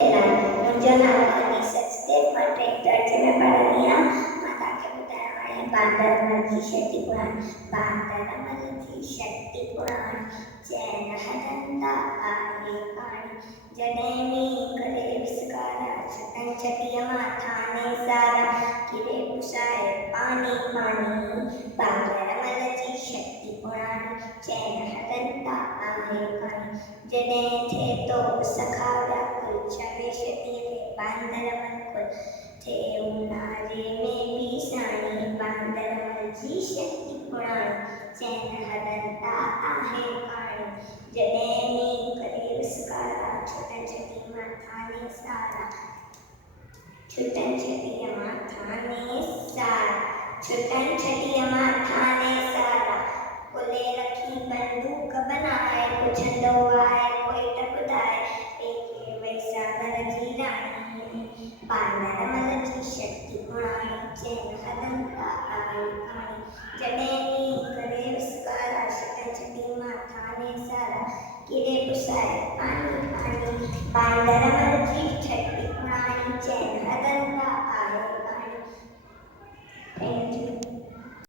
मुंहिंजो नालो अनीसा सचदेव, मां टे दर्जे में पढ़ंदी आहियां। मां तव्हांखे ॿुधाइणो आहे बांदरमल जी शक्ति पुराण। बांदरमल जी शक्ति पुराण चैन हलंदा आहे पाणी, जॾहिं मींहुं करे विसकारा, छटनि छटीअ मां थाने सारा, किरे पुसाए पानी पानी। बांदरमल जी शक्ति पुराण चैन हलंदा आहे पाणी, जॾहिं थिए तो सखा व्याकुल, छमेश तीरे बांदरमल कुल, थे ऊन्हारे में भी साणी। बांदरमल जी शक्ति पुराण चैन हलंदा आहे पाणी, जॾहिं मींहुं करे विसकारा, छटनि छटीअ मां थाने सारा, छटनि छटीअ मां थाने सारा, छटनि छटीअ मां थाने सारा। कुले रखी बंदूक बनाए, पुछंदो आहे कोई टपदाए, एके वैसा घर जी राणी। बांदरमल जी शक्ति पुराण चैन हलंदा आहे पाणी, जॾहिं मींहुं करे विसकारा, छटनि छटीअ मां थाने सारा, किरे पुसाए पानी पानी। बांदरमल जी